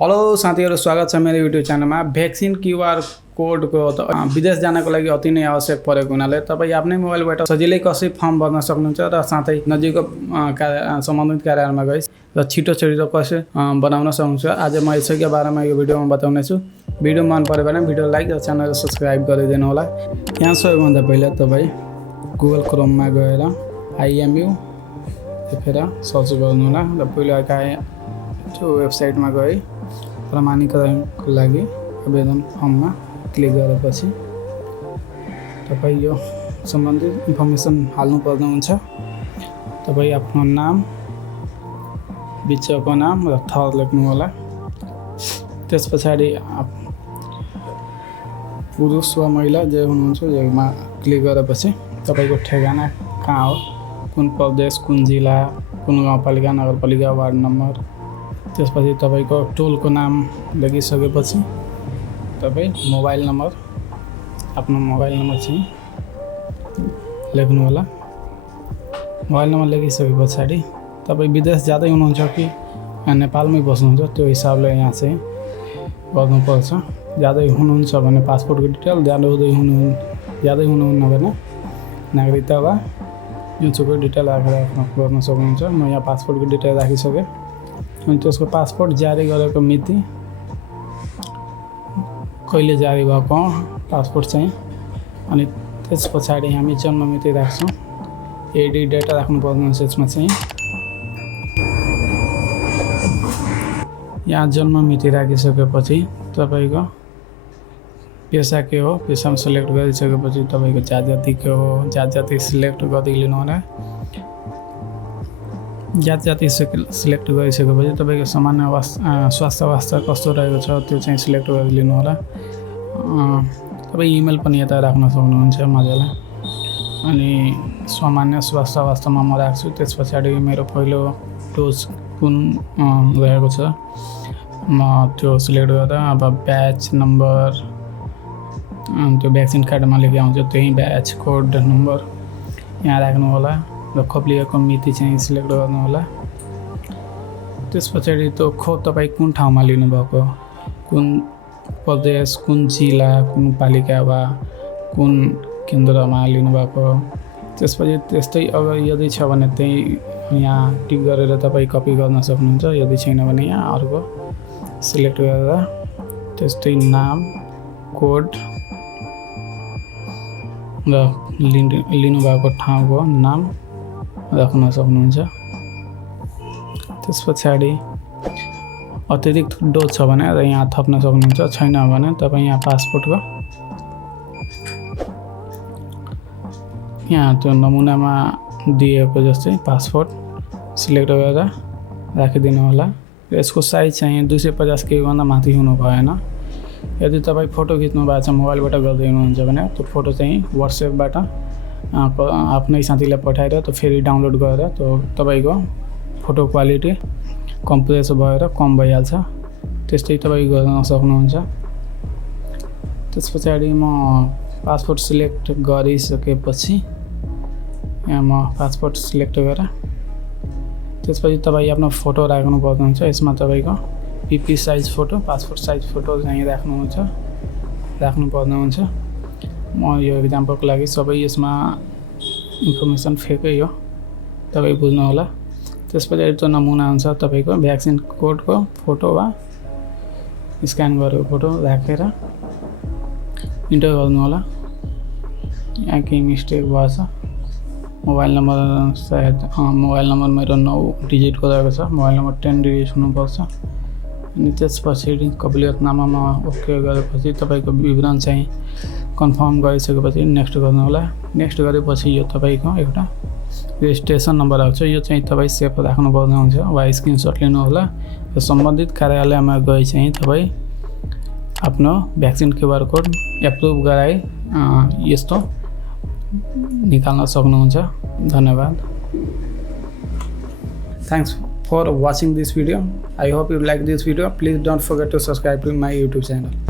Hello साथीहरु, स्वागत छ मेरो युट्युब च्यानलमा। भ्याक्सिन क्यूआर कोडको विदेश जानको लागि अति नै आवश्यक परेको हुनाले तपाई आफ्नै मोबाइलबाट सजिलै कसै फर्म भर्न सक्नुहुन्छ र साथै नजिकको सम्बन्धित कार्यालयमा गई र छिटो कसै बनाउन सक्नुहुन्छ। आज म यसैको बारेमा यो भिडियोमा बताउने छु। भिडियो मन पर्यो भने भिडियो लाइक र च्यानल सब्स्क्राइब गरिदिनु होला। यहाँ सबैभन्दा पहिला तपाई गुगल क्रोममा गएर IMU लेखेर सर्च गर्नु होला र पहिला त्यो वेबसाइटमा गई प्रमाणीकरणको लागि आवेदन फर्ममा क्लिक गरेपछि तपाई यो सम्बन्धित इन्फर्मेसन हाल्नु पर्ने हुन्छ। तपाई आफ्नो नाम, बिचको नाम र थर लेख्नु होला। त्यसपछि पुरुष वा महिला जे हुनुहुन्छ यसमा क्लिक गरेपछि तपाईको ठेगाना कहाँ हो, कुन प्रदेश, कुन जिल्ला, कुन गाउँपालिका, नगरपालिका, वार्ड नम्बर, त्यसपछि तपाईको टोलको नाम लेखिसकेपछि तपाई मोबाइल नम्बर, आफ्नो मोबाइल नम्बर चाहिँ लेख्नु होला। मोबाइल नम्बर लेखिसकेपछि तपाई विदेश जाँदै हुनुहुन्छ कि नेपालमै बस्नुहुन्छ त्यो हिसाबले यहाँ चाहिँ गर्नुपर्छ। जाँदै हुनुहुन्छ भने पासपोर्टको डिटेल, जाँदै हुनुहुन्न भने नागरिकता वा जुनसुकै डिटेल राखेर गर्न सक्नुहुन्छ। म यहाँ पासपोर्टको डिटेल राखिसकेँ। अनि त्यसको पासपोर्ट जारी गरेको मिति, कहिले जारी भएको पासपोर्ट चाहिँ, अनि त्यसपछि हामी जन्म मिति राख्छौँ। एडी डेटा राख्नुपर्ने हुन्छ। यसमा चाहिँ यहाँ जन्म मिति राखिसकेपछि तपाईको पेसा के हो, पेसामा सिलेक्ट गरिसकेपछि तपाईको जाति के हो, जाति सिलेक्ट गरिलिनु होला। जाति सिलेक्ट गरिसकेपछि तपाईको सामान्य स्वास्थ्य अवस्था कस्तो रहेको छ त्यो चाहिँ सिलेक्ट गरिलिनु होला। तपाईँ इमेल पनि यता राख्न सक्नुहुन्छ मजाले। अनि सामान्य स्वास्थ्य अवस्थामा म राख्छु। त्यसपछि मेरो पहिलो डोज कुन रहेको छ म त्यो सिलेक्ट गरेर अब ब्याच नम्बर, त्यो भ्याक्सिन कार्डमा लेखि आउँछ त्यही ब्याच कोड नम्बर यहाँ राख्नु होला र खोप लिएको मिति चाहिँ सिलेक्ट गर्नु होला। त्यसपछि त्यो खोप तपाईँ कुन ठाउँमा लिनुभएको, कुन प्रदेश, कुन जिल्ला, कुन पालिका वा कुन केन्द्रमा लिनुभएको। त्यसपछि त्यस्तै अगर यदि छ भने त्यही यहाँ टिक गरेर तपाईँ कपी गर्न सक्नुहुन्छ। यदि छैन भने यहाँ अर्को सिलेक्ट गरेर त्यस्तै नाम, कोड र लिनुभएको ठाउँको नाम राख्न सक्नुहुन्छ। त्यसपछि अतिरिक्त डोज छ भने यहाँ थप्न सक्नुहुन्छ। छैन भने तपाईँ यहाँ पासपोर्टको यहाँ त्यो नमुनामा दिएको जस्तै पासपोर्ट सिलेक्ट गरेर राखिदिनु होला। यसको साइज चाहिँ 250 KB भन्दा माथि हुनु भएन। यदि तपाईँ फोटो खिच्नु भएको छ, मोबाइलबाट गर्दै हुनुहुन्छ भने त्यो फोटो चाहिँ WhatsAppबाट आफ्नै साथीलाई पठाएर त्यो फेरि डाउनलोड गरेर त्यो तपाईको फोटो क्वालिटी कम्प्रेस भएर कम भइहाल्छ। त्यस्तै तपाईँ गर्न सक्नुहुन्छ। त्यसपछि म पासपोर्ट सिलेक्ट गरिसकेपछि यहाँ म पासपोर्ट सिलेक्ट गरेर त्यसपछि तपाईँ आफ्नो फोटो राख्नुपर्ने हुन्छ। यसमा तपाईँको PP size photo, passport size photo चाहिँ राख्नुपर्ने हुन्छ। म यो इक्जाम्पलको लागि सबै यसमा इन्फर्मेसन फेकै हो, तपाईँ बुझ्नु होला। त्यसपछि त्यो नमुना अनुसार तपाईँको भ्याक्सिन कोडको फोटो वा स्क्यान गरेको फोटो राखेर इन्टर गर्नु होला। यहाँ केही मिस्टेक भएछ। मोबाइल नम्बर सायद मोबाइल नम्बर मेरो 9 डिजिटको रहेको छ। मोबाइल नम्बर 10 डिजिट हुनुपर्छ। अनि त्यसपछि कबुलियतनामामा ओके गरेपछि तपाईँको विवरण चाहिँ कन्फर्म गरिसकेपछि नेक्स्ट गर्नु होला। नेक्स्ट गरेपछि यो तपाईँको एउटा रेजिस्ट्रेसन नम्बर आउँछ। यो चाहिँ तपाईँ सेभ राख्नुपर्ने हुन्छ वा स्क्रिनसट लिनु होला र सम्बन्धित कार्यालयमा गई चाहिँ तपाईँ आफ्नो भ्याक्सिन क्यूआर कोड एप्रुभ गराई यस्तो निकाल्न सक्नुहुन्छ। धन्यवाद। Thanks for watching this video. I hope you like this video. Please don't forget to subscribe to my YouTube channel.